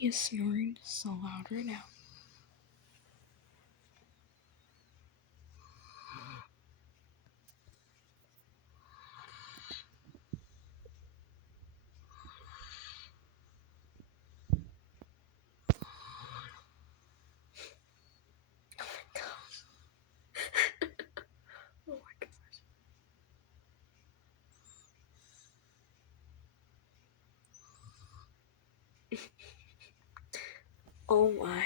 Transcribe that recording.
He is snoring so loud right now. Oh my gosh. Oh my.